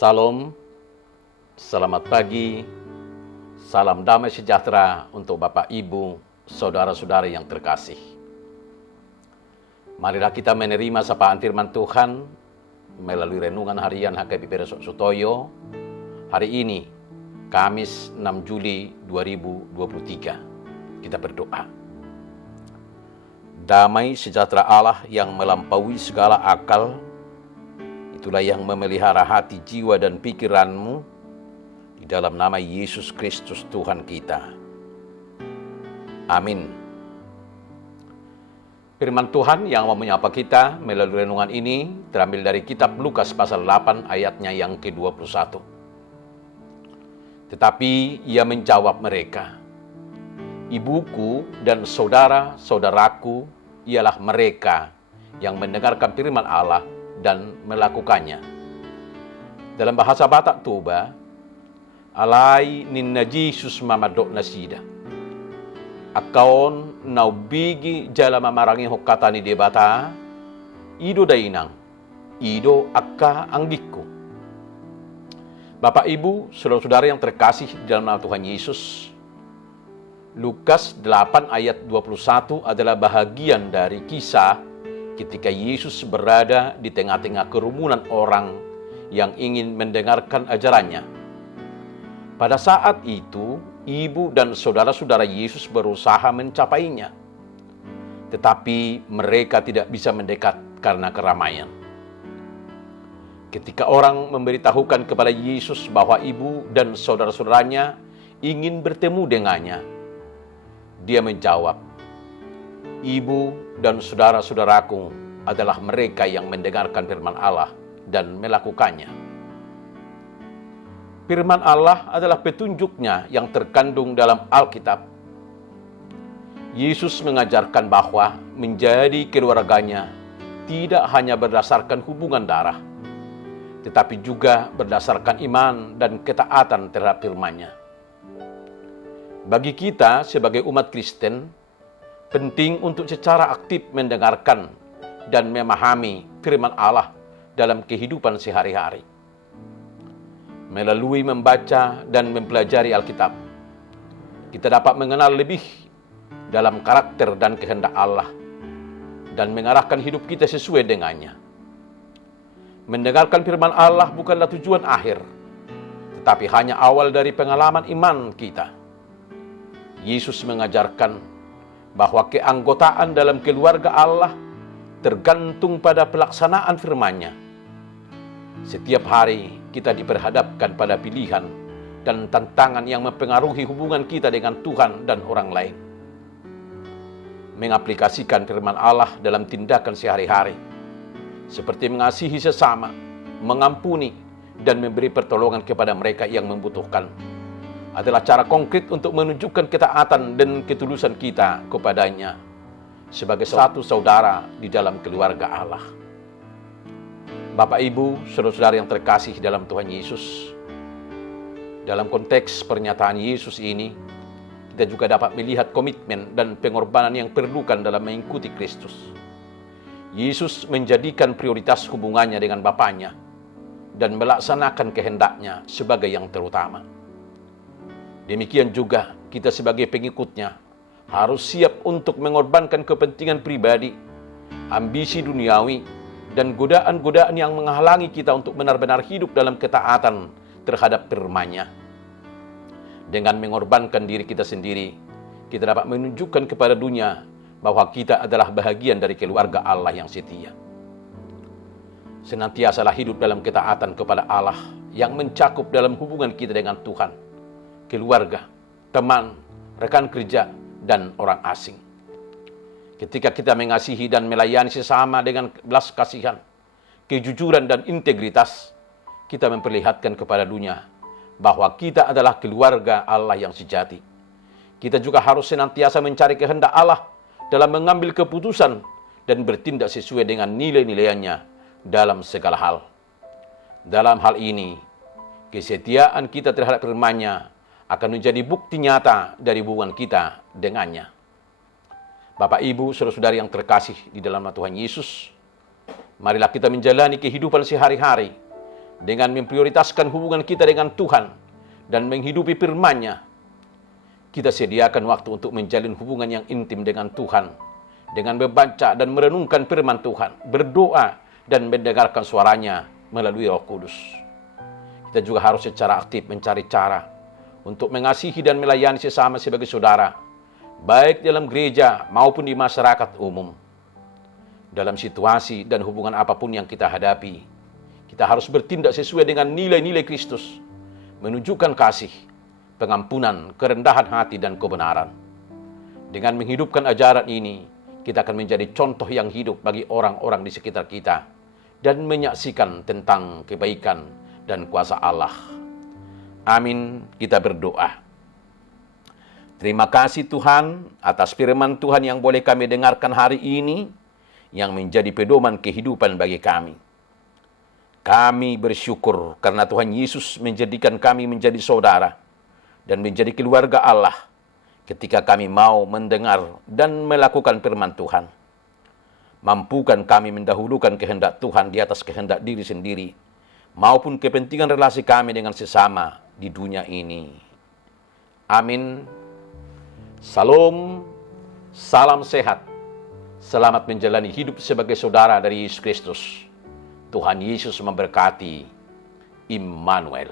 Salam, selamat pagi, salam damai sejahtera untuk Bapak, Ibu, saudara-saudara yang terkasih. Marilah kita menerima sapaan firman Tuhan melalui renungan harian HKBP Peresok Sutoyo hari ini, Kamis 6 Juli 2023. Kita berdoa. Damai sejahtera Allah yang melampaui segala akal, itulah yang memelihara hati, jiwa, dan pikiranmu di dalam nama Yesus Kristus Tuhan kita. Amin. Firman Tuhan yang mau menyapa kita melalui renungan ini terambil dari kitab Lukas pasal 8 ayatnya yang ke-21. Tetapi ia menjawab mereka, "Ibuku dan saudara-saudaraku ialah mereka yang mendengarkan firman Allah dan melakukannya." Dalam bahasa Batak Toba, alai ninna Jesus mamadok nasida. Akaon nau bigi jala mamarangi hokatani debata, ido dainang, ido akka anggiku. Bapak, Ibu, saudara-saudara yang terkasih di dalam nama Tuhan Yesus, Lukas 8 ayat 21 adalah bahagian dari kisah ketika Yesus berada di tengah-tengah kerumunan orang yang ingin mendengarkan ajarannya. Pada saat itu, ibu dan saudara-saudara Yesus berusaha mencapainya. Tetapi mereka tidak bisa mendekat karena keramaian. Ketika orang memberitahukan kepada Yesus bahwa ibu dan saudara-saudaranya ingin bertemu dengannya, dia menjawab, "Ibu dan saudara-saudaraku adalah mereka yang mendengarkan firman Allah dan melakukannya." Firman Allah adalah petunjuknya yang terkandung dalam Alkitab. Yesus mengajarkan bahwa menjadi keluarganya tidak hanya berdasarkan hubungan darah, tetapi juga berdasarkan iman dan ketaatan terhadap firman-Nya. Bagi kita sebagai umat Kristen, penting untuk secara aktif mendengarkan dan memahami firman Allah dalam kehidupan sehari-hari. Melalui membaca dan mempelajari Alkitab, kita dapat mengenal lebih dalam karakter dan kehendak Allah dan mengarahkan hidup kita sesuai dengannya. Mendengarkan firman Allah bukanlah tujuan akhir, tetapi hanya awal dari pengalaman iman kita. Yesus mengajarkan bahwa keanggotaan dalam keluarga Allah tergantung pada pelaksanaan firman-Nya. Setiap hari kita diperhadapkan pada pilihan dan tantangan yang mempengaruhi hubungan kita dengan Tuhan dan orang lain. Mengaplikasikan firman Allah dalam tindakan sehari-hari, seperti mengasihi sesama, mengampuni, dan memberi pertolongan kepada mereka yang membutuhkan, adalah cara konkret untuk menunjukkan ketaatan dan ketulusan kita kepadanya sebagai satu saudara di dalam keluarga Allah. Bapak, Ibu, saudara-saudara yang terkasih dalam Tuhan Yesus, dalam konteks pernyataan Yesus ini, kita juga dapat melihat komitmen dan pengorbanan yang diperlukan dalam mengikuti Kristus. Yesus menjadikan prioritas hubungannya dengan Bapaknya dan melaksanakan kehendaknya sebagai yang terutama. Demikian juga kita sebagai pengikutnya harus siap untuk mengorbankan kepentingan pribadi, ambisi duniawi, dan godaan-godaan yang menghalangi kita untuk benar-benar hidup dalam ketaatan terhadap firman-Nya. Dengan mengorbankan diri kita sendiri, kita dapat menunjukkan kepada dunia bahwa kita adalah bahagian dari keluarga Allah yang setia. Senantiasalah hidup dalam ketaatan kepada Allah yang mencakup dalam hubungan kita dengan Tuhan, keluarga, teman, rekan kerja, dan orang asing. Ketika kita mengasihi dan melayani sesama dengan belas kasihan, kejujuran, dan integritas, kita memperlihatkan kepada dunia bahwa kita adalah keluarga Allah yang sejati. Kita juga harus senantiasa mencari kehendak Allah dalam mengambil keputusan dan bertindak sesuai dengan nilai-nilainya dalam segala hal. Dalam hal ini, kesetiaan kita terhadap firman-Nya akan menjadi bukti nyata dari hubungan kita dengannya. Bapak, Ibu, saudara-saudari yang terkasih di dalam Tuhan Yesus, marilah kita menjalani kehidupan sehari-hari dengan memprioritaskan hubungan kita dengan Tuhan dan menghidupi firman-Nya, kita sediakan waktu untuk menjalin hubungan yang intim dengan Tuhan, dengan membaca dan merenungkan firman Tuhan, berdoa dan mendengarkan suaranya melalui Roh Kudus. Kita juga harus secara aktif mencari cara untuk mengasihi dan melayani sesama sebagai saudara, baik dalam gereja maupun di masyarakat umum. Dalam situasi dan hubungan apapun yang kita hadapi, kita harus bertindak sesuai dengan nilai-nilai Kristus, menunjukkan kasih, pengampunan, kerendahan hati, dan kebenaran. Dengan menghidupkan ajaran ini, kita akan menjadi contoh yang hidup bagi orang-orang di sekitar kita dan menyaksikan tentang kebaikan dan kuasa Allah. Amin. Kita berdoa. Terima kasih Tuhan atas firman Tuhan yang boleh kami dengarkan hari ini, yang menjadi pedoman kehidupan bagi kami. Kami bersyukur karena Tuhan Yesus menjadikan kami menjadi saudara dan menjadi keluarga Allah ketika kami mau mendengar dan melakukan firman Tuhan. Mampukan kami mendahulukan kehendak Tuhan di atas kehendak diri sendiri, maupun kepentingan relasi kami dengan sesama di dunia ini. Amin. Salam, salam sehat. Selamat menjalani hidup sebagai saudara dari Yesus Kristus. Tuhan Yesus memberkati. Immanuel.